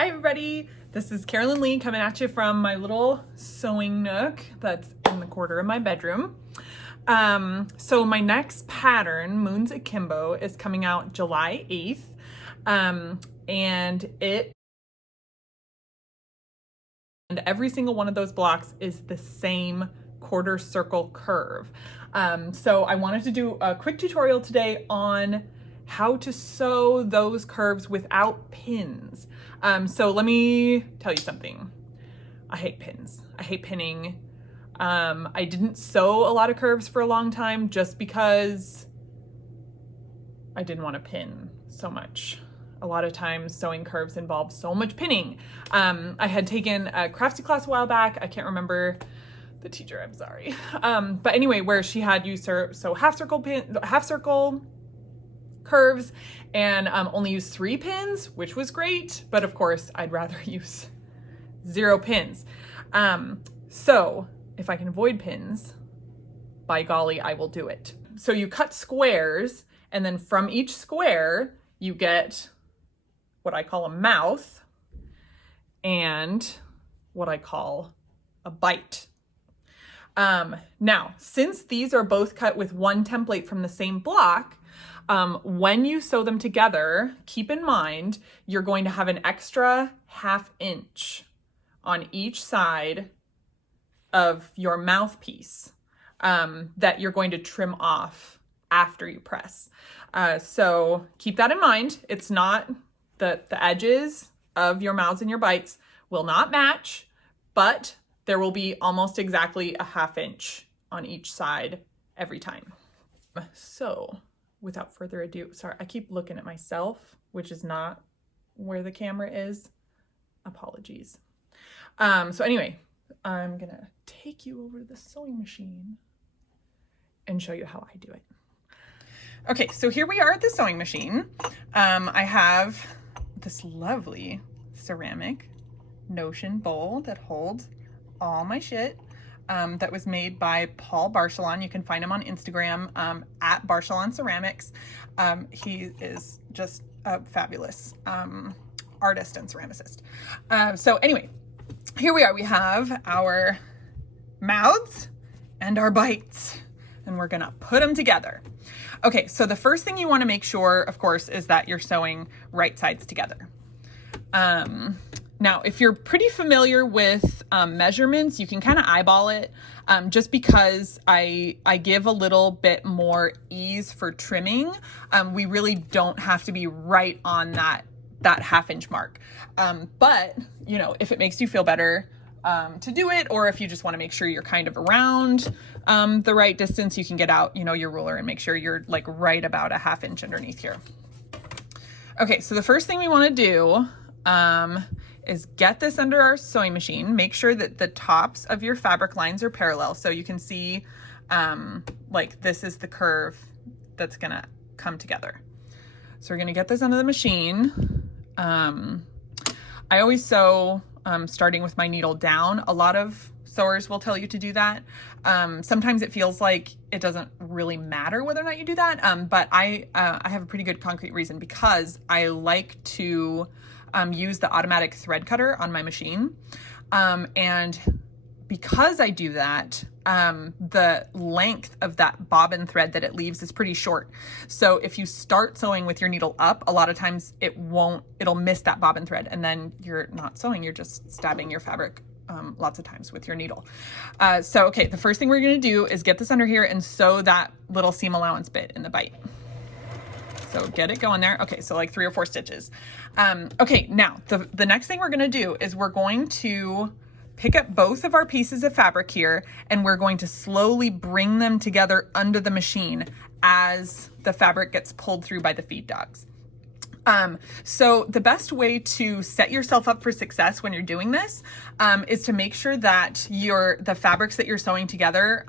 Hi everybody, this is Carolyn Lee coming at you from my little sewing nook that's in the corner of my bedroom. So my next pattern, Moons Akimbo, is coming out July 8th. And every single one of those blocks is the same quarter circle curve. So I wanted to do a quick tutorial today on how to sew those curves without pins. So let me tell you something. I hate pins. I hate pinning. I didn't sew a lot of curves for a long time just because I didn't want to pin so much. A lot of times sewing curves involve so much pinning. I had taken a craftsy class a while back. I can't remember the teacher, I'm sorry. But anyway, where she had you sew half circle curves and only use 3 pins, which was great, but of course I'd rather use 0 pins. So if I can avoid pins, by golly, I will do it. So you cut squares, and then from each square you get what I call a mouth and what I call a bite. Now, since these are both cut with one template from the same block, when you sew them together, keep in mind you're going to have an extra ½ inch on each side of your mouthpiece that you're going to trim off after you press. So keep that in mind. It's not the edges of your mouths and your bites will not match, but there will be almost exactly a ½ inch on each side every time. So without further ado, sorry, I keep looking at myself, which is not where the camera is. Apologies. So anyway, I'm gonna take you over to the sewing machine and show you how I do it. Okay, so here we are at the sewing machine. I have this lovely ceramic Notion bowl that holds all my shit. That was made by Paul Barchelon. You can find him on Instagram at Barchelon Ceramics. He is just a fabulous artist and ceramicist. So anyway, here we are. We have our mouths and our bites, and we're gonna put them together. Okay, so the first thing you want to make sure, of course, is that you're sewing right sides together. Now, if you're pretty familiar with measurements, you can kind of eyeball it just because I give a little bit more ease for trimming. We really don't have to be right on that ½ inch mark. But, you know, if it makes you feel better to do it, or if you just want to make sure you're kind of around the right distance, you can get out, you know, your ruler and make sure you're like right about a ½ inch underneath here. Okay, so the first thing we want to do is get this under our sewing machine. Make sure that the tops of your fabric lines are parallel. So you can see like this is the curve that's gonna come together. So we're gonna get this under the machine. I always sew starting with my needle down. A lot of sewers will tell you to do that. Sometimes it feels like it doesn't really matter whether or not you do that. But I have a pretty good concrete reason, because I like to use the automatic thread cutter on my machine. And because I do that, the length of that bobbin thread that it leaves is pretty short. So if you start sewing with your needle up, a lot of times it'll miss that bobbin thread, and then you're not sewing, you're just stabbing your fabric lots of times with your needle. So, okay, the first thing we're gonna do is get this under here and sew that little seam allowance bit in the bite. So get it going there. Okay, so like 3 or 4 stitches. Okay, now the next thing we're gonna do is we're going to pick up both of our pieces of fabric here, and we're going to slowly bring them together under the machine as the fabric gets pulled through by the feed dogs. So the best way to set yourself up for success when you're doing this is to make sure that the fabrics that you're sewing together,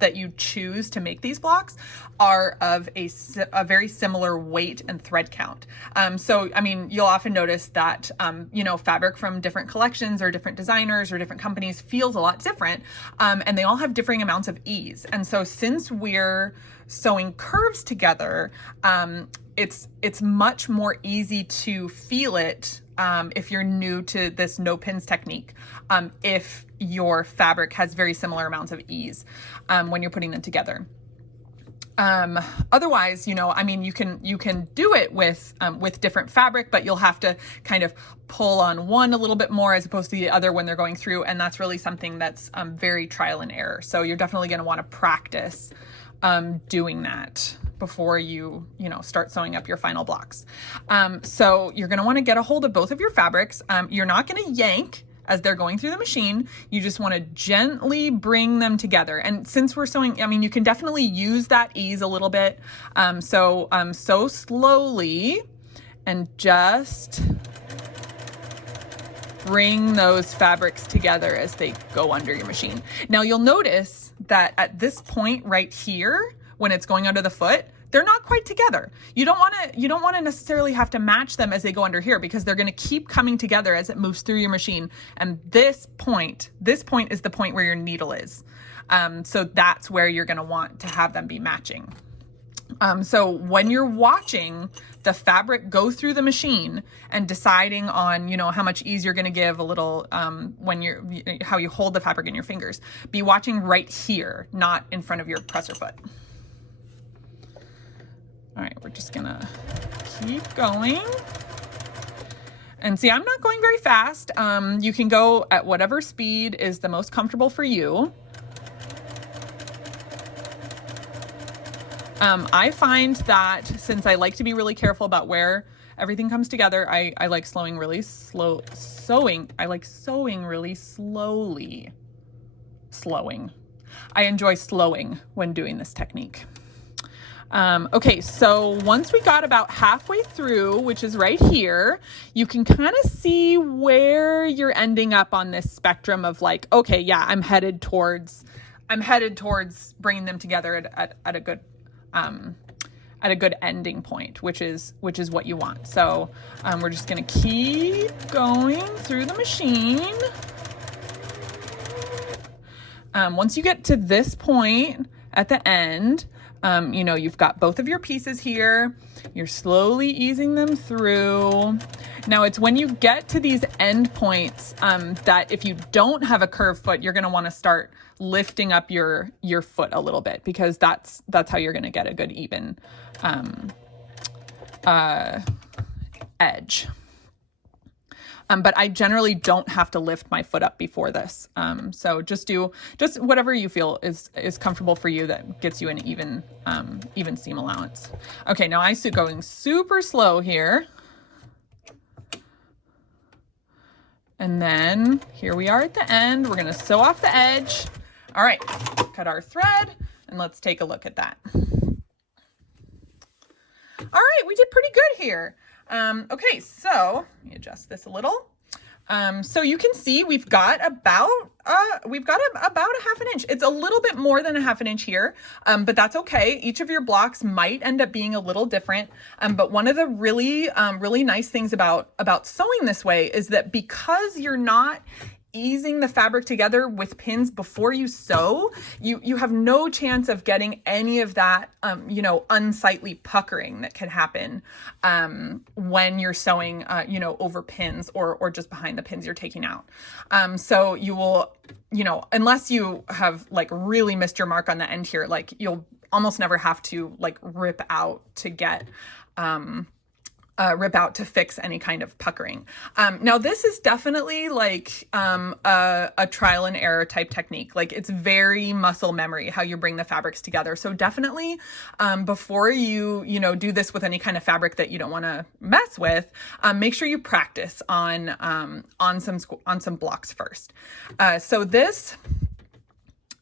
that you choose to make these blocks, are of a very similar weight and thread count. So, I mean, you'll often notice that, you know, fabric from different collections or different designers or different companies feels a lot different, and they all have differing amounts of ease. And so since we're sewing curves together, it's much more easy to feel it if you're new to this no pins technique, if your fabric has very similar amounts of ease when you're putting them together. Otherwise, I mean, you can do it with different fabric, but you'll have to kind of pull on one a little bit more as opposed to the other when they're going through. And that's really something that's, very trial and error. So you're definitely going to want to practice, doing that before you start sewing up your final blocks. So you're going to want to get a hold of both of your fabrics. You're not going to yank as they're going through the machine. You just want to gently bring them together. And since we're sewing, I mean, you can definitely use that ease a little bit. So sew slowly and just bring those fabrics together as they go under your machine. Now you'll notice that at this point right here, when it's going under the foot, they're not quite together. You don't want to necessarily have to match them as they go under here, because they're going to keep coming together as it moves through your machine. And this point is the point where your needle is. So that's where you're going to want to have them be matching. So when you're watching the fabric go through the machine and deciding on, how much ease you're going to give a little, how you hold the fabric in your fingers, be watching right here, not in front of your presser foot. All right, we're just gonna keep going. And see, I'm not going very fast. You can go at whatever speed is the most comfortable for you. I find that since I like to be really careful about where everything comes together, I like sewing really slowly. I enjoy slowing when doing this technique. Okay, so once we got about halfway through, which is right here, you can kind of see where you're ending up on this spectrum of like, okay, yeah, I'm headed towards bringing them together at a good ending point, which is what you want. So, we're just going to keep going through the machine. Once you get to this point at the end, you've got both of your pieces here. You're slowly easing them through. Now it's when you get to these end points, that if you don't have a curved foot, you're going to want to start lifting up your foot a little bit, because that's how you're going to get a good even, edge. But I generally don't have to lift my foot up before this. So just whatever you feel is comfortable for you that gets you an even seam allowance. Okay, now I'm going super slow here. And then here we are at the end. We're gonna sew off the edge. All right, cut our thread and let's take a look at that. All right, we did pretty good here. Okay, so let me adjust this a little. So you can see we've got about a half an inch. It's a little bit more than a half an inch here, but that's okay. Each of your blocks might end up being a little different. But one of the really nice things about sewing this way is that because you're not easing the fabric together with pins before you sew, you have no chance of getting any of that, unsightly puckering that can happen when you're sewing, over pins or just behind the pins you're taking out. So you will, unless you have like really missed your mark on the end here, like you'll almost never have to like rip out to fix any kind of puckering. Now this is definitely like a trial and error type technique. Like it's very muscle memory how you bring the fabrics together. So definitely before you do this with any kind of fabric that you don't want to mess with, make sure you practice on some blocks first. So this.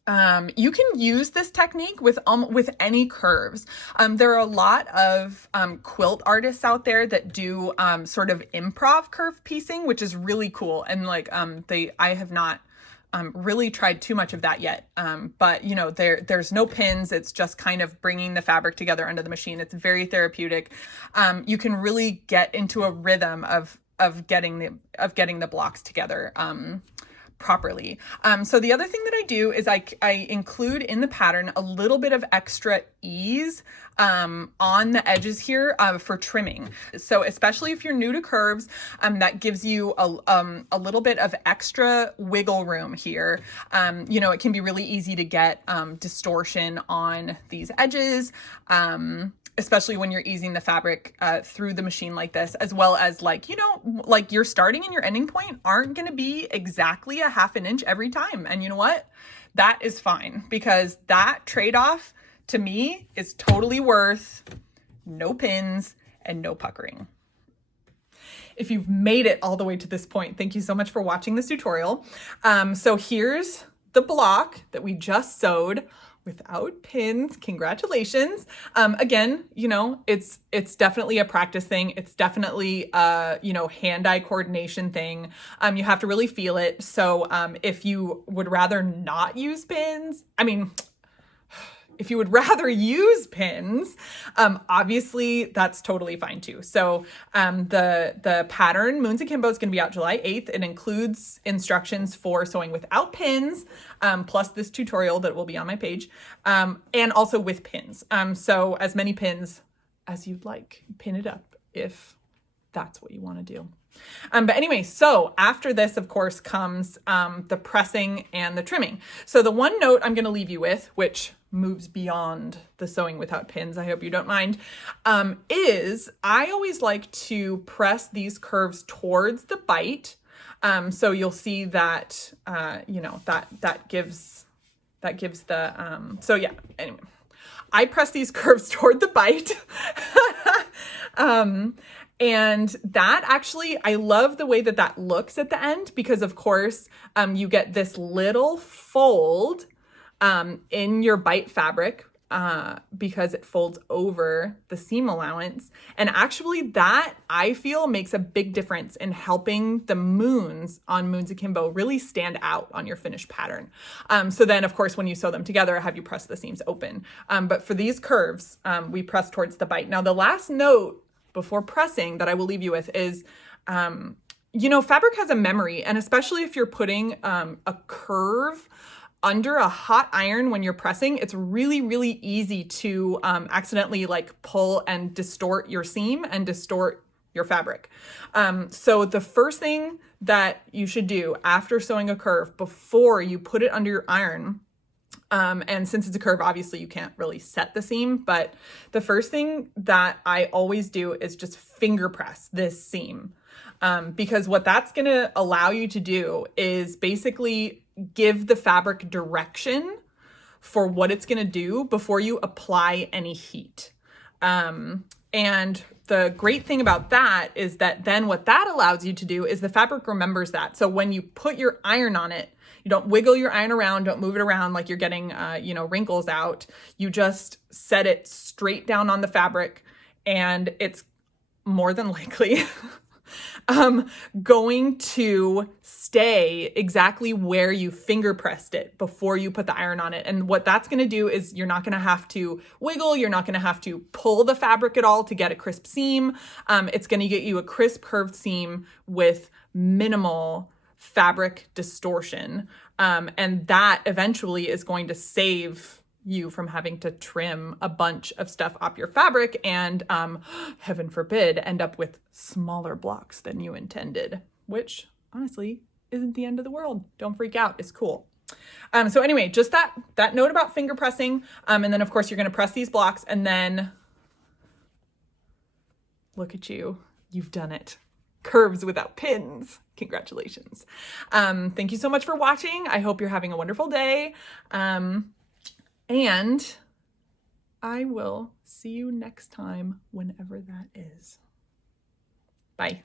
You can use this technique with any curves. There are a lot of quilt artists out there that do sort of improv curve piecing, which is really cool. And like I have not really tried too much of that yet. But there's no pins. It's just kind of bringing the fabric together under the machine. It's very therapeutic. You can really get into a rhythm of getting the blocks together. properly. So the other thing that I do is I include in the pattern a little bit of extra ease on the edges here for trimming. So especially if you're new to curves, that gives you a little bit of extra wiggle room here. You know, it can be really easy to get distortion on these edges, especially when you're easing the fabric through the machine like this, as well as like, you know, like your starting and your ending point aren't going to be exactly a half an inch every time. And you know what? That is fine, because that trade-off to me is totally worth no pins and no puckering. If you've made it all the way to this point, thank you so much for watching this tutorial. So here's the block that we just sewed without pins. Congratulations. Again, you know, it's definitely a practice thing. It's definitely you know, hand-eye coordination thing. You have to really feel it. So if you would rather not use pins, I mean, if you would rather use pins, obviously that's totally fine too. So the pattern Moons Akimbo is going to be out July 8th. It includes instructions for sewing without pins, plus this tutorial that will be on my page, and also with pins. So as many pins as you'd like, pin it up if that's what you want to do. But anyway, so after this, of course, comes the pressing and the trimming. So the one note I'm going to leave you with, which moves beyond the sewing without pins, I hope you don't mind, is I always like to press these curves towards the bite. So you'll see that, you know, that gives the, so yeah, anyway, I press these curves toward the bite. And that actually, I love the way that that looks at the end, because of course, you get this little fold in your bite fabric because it folds over the seam allowance. And actually that, I feel, makes a big difference in helping the moons on Moons Akimbo really stand out on your finished pattern. So then, of course, when you sew them together, I have you press the seams open. But for these curves, we press towards the bite. Now, the last note before pressing that I will leave you with is, you know, fabric has a memory, and especially if you're putting a curve under a hot iron when you're pressing, it's really, really easy to accidentally like pull and distort your seam and distort your fabric. So the first thing that you should do after sewing a curve, before you put it under your iron, and since it's a curve, obviously you can't really set the seam, but the first thing that I always do is just finger press this seam. Because what that's going to allow you to do is basically give the fabric direction for what it's going to do before you apply any heat. And the great thing about that is that then what that allows you to do is the fabric remembers that. So when you put your iron on it, you don't wiggle your iron around, don't move it around like you're getting, you know, wrinkles out. You just set it straight down on the fabric, and it's more than likely going to stay exactly where you finger pressed it before you put the iron on it. And what that's going to do is you're not going to have to wiggle. You're not going to have to pull the fabric at all to get a crisp seam. It's going to get you a crisp curved seam with minimal fabric distortion. And that eventually is going to save you from having to trim a bunch of stuff off your fabric and, heaven forbid, end up with smaller blocks than you intended, which honestly isn't the end of the world. Don't freak out. It's cool. So anyway, just that note about finger pressing. And then of course you're going to press these blocks, and then look at you. You've done it. Curves without pins. Congratulations. Thank you so much for watching. I hope you're having a wonderful day. And I will see you next time, whenever that is.